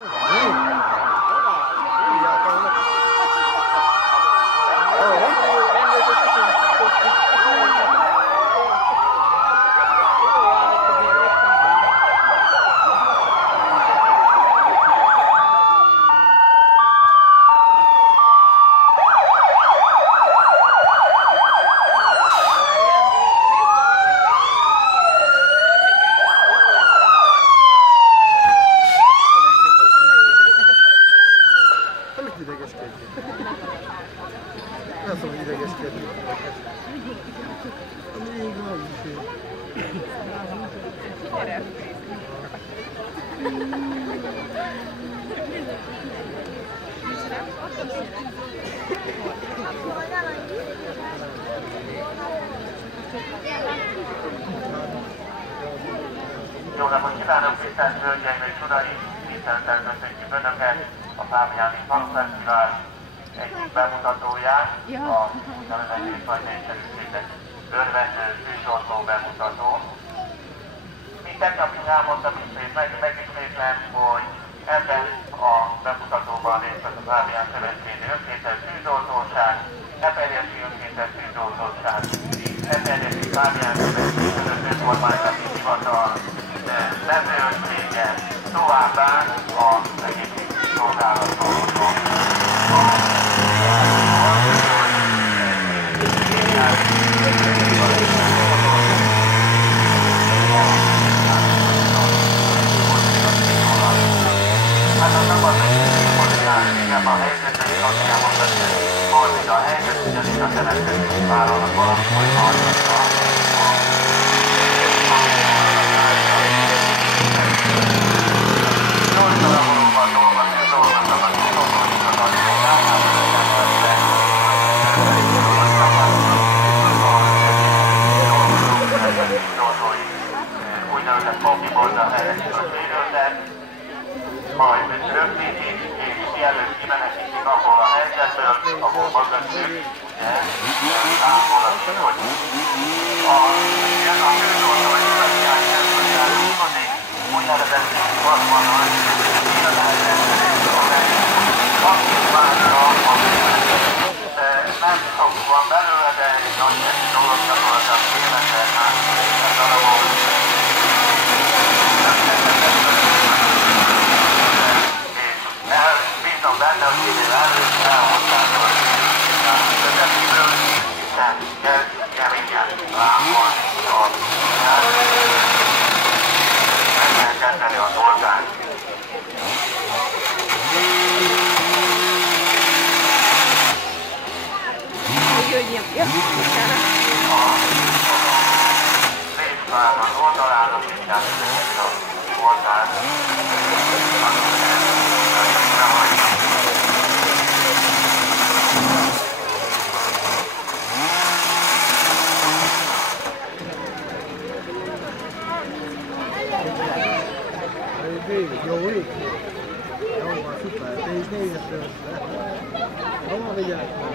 Jó napot kívánok, tisztelt Hölgyeim és Uraim! Tisztelettel köszöntjük Önöket a Fábiáni Falufesztivál egyik bemutatóján, a úgynevezett részfaj népszerűségnek örvendő tűzoltó bemutató. Mint tegnap is mondtam, megismétlem, hogy ebben a bemutatóban részt vesz a Fábián Szövetségi Önkéntes Tűzoltóság, Eperjesi Önkéntes Tűzoltóság, Eperjesi Fábián Szövetség között önkormányzati hivatal, mezőönsége, továbbá a egészségügyi szolgálatok. Hát az nem az, hogy inkább a helyzetre is azt kell mondani, hogy a helyzet ugyanis a keletkezési vállalat valamikor hallgatva úgynevezett mobiborda helyzetről sérültek, majd rögzítik, és mielőtt kimenekítik abból a helyzetből, ahol mögöttük, ugye, támolat, hogy a főzoltói speciális eszközzel húzodik, úgynevezett 60-as, nem sok van belőle, de egy nagy dolog gyakorlatilag évente másfél darabon. És bízom benne, hogy minél előtt elmondták, hogy a közepéből hiszen keményen lámpolni, hogy meg kell kezdeni a dolgát. Részvárban oldalának is játszik a oldalt. Jó ég! Jó van, szuper! Te is négyesre össze! Hova vigyázz meg?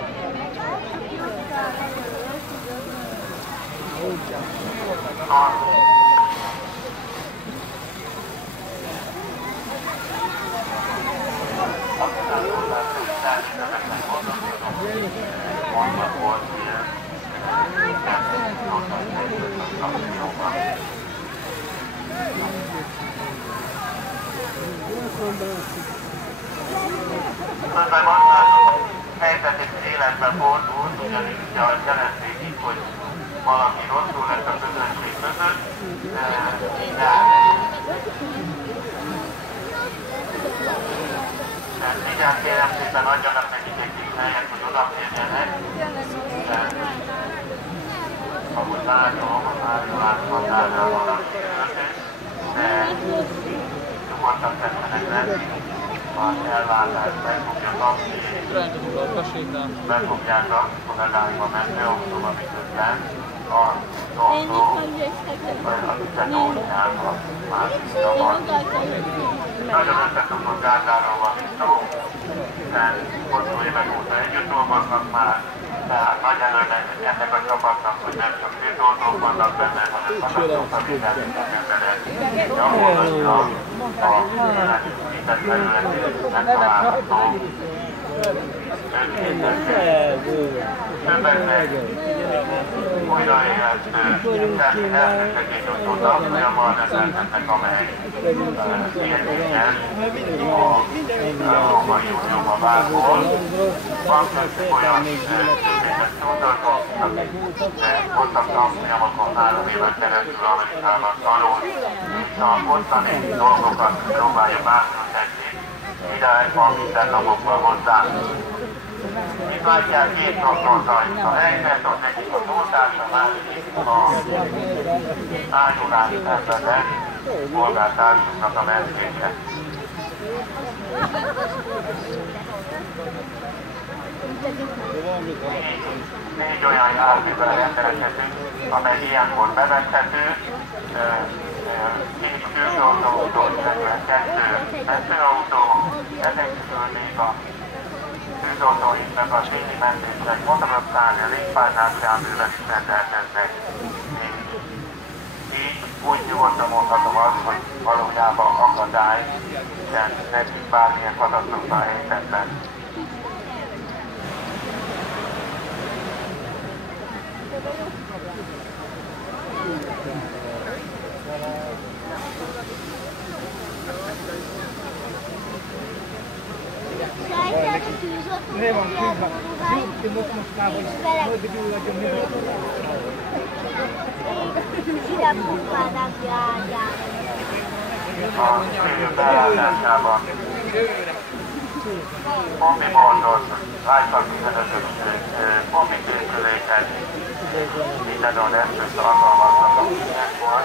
Közben most helyzet és életben fordult, ugyanis a jelenség így, hogy valaki rosszul lesz a közönség között, vigyázz kérem szépen, adjanak nekik egy kis helyet, hogy odaférjenek, ahogy látom, a láthatárral valami történt, de nyugodtan tetszenek lenni, az ellátást meg fogja kapni, és be fogják rakni fogadásba mentőautóba, miközben a dolgozó, a tisztetőnyán a másik javar. Nagyon összeszokott gárdáról van itt szó, hiszen hosszú évek óta együtt dolgoznak már, tehát nagy előnek ennek a csapatnak, hogy nem csak tűzoltók vannak benne, hanem katasztrófa védelmi szakemberek gyakorlatilag a jelenlegi érintett területén megtalálható többeknek újraélesztő természetgyógyító tanfolyammal rendelkeznek, amely érvényes az Európai Unióban bárhol. Van köztük olyan törvényes tudatok, akik hosszabb tanfolyamokon 3 éven keresztül Amerikában tanul, és a ottani dolgokat próbálja átültetni ide a mindennapokban hozzánk. Itt látják két csoportra itt a helyzet, az egyik a túltás, a másik az ágyulás szenvedett polgártársunknak a mentése. Négy olyan járművel rendelkezünk, amely ilyenkor bevethető, 2 külsőautó, illetve 2 mentőautó, ezek közül még a tűzoltóinknak a téli mentések motoroztálni, a légpárnás járművel is rendelkeznek. Így úgy nyugodtan mondhatom azt, hogy valójában akadály, hiszen nekünk bármilyen katasztrófa helyzetben. Ne van kíván. Ti most már, hogy mögül vagyunk mi. A szélő beállásában Pombi Bondot, által 15-ös Pombi készüléket, mindenon eszközt alkalmaznak a mindenkor,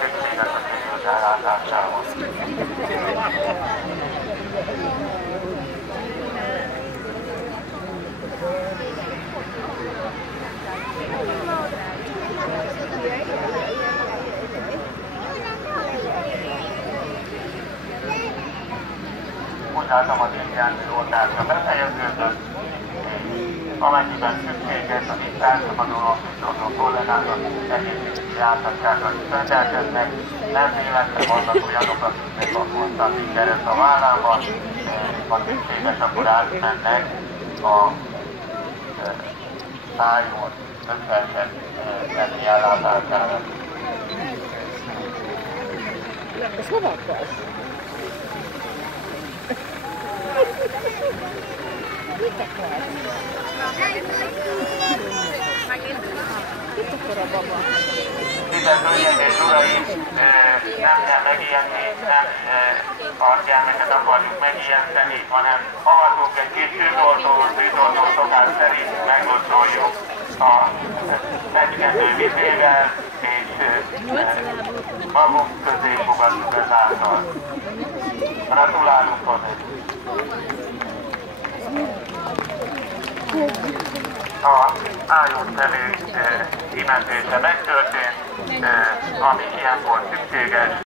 szükséges a készült ellátásához. Úgy látom, az indiányi oltásra befejeződött, amennyiben szükséges az itt elszabaduló tűzoltó kollégákat egészségügyi jártassággal is rendelkeznek. Nem véletlen vannak olyanok, akiknek a konstantin kereszt a vállában, ha szükséges, akkor átmennek a szájón összeesett tenni ellátására. Ez hova akarsz? Mit akarsz? Mit akar a baba? Tisztelt Hölgyeim és Uraim, nem kell megijedni, nem a gyermeket akarjuk megijeszteni, hanem hallgatunk egy kis tűzoltó szokás szerint meggondoljuk a fecskendő vizével, és magunk közé fogadjuk ezáltal. Gratulálunk hozzá! A ágyútevő kimentése megtörtént, ami ilyenkor szükséges.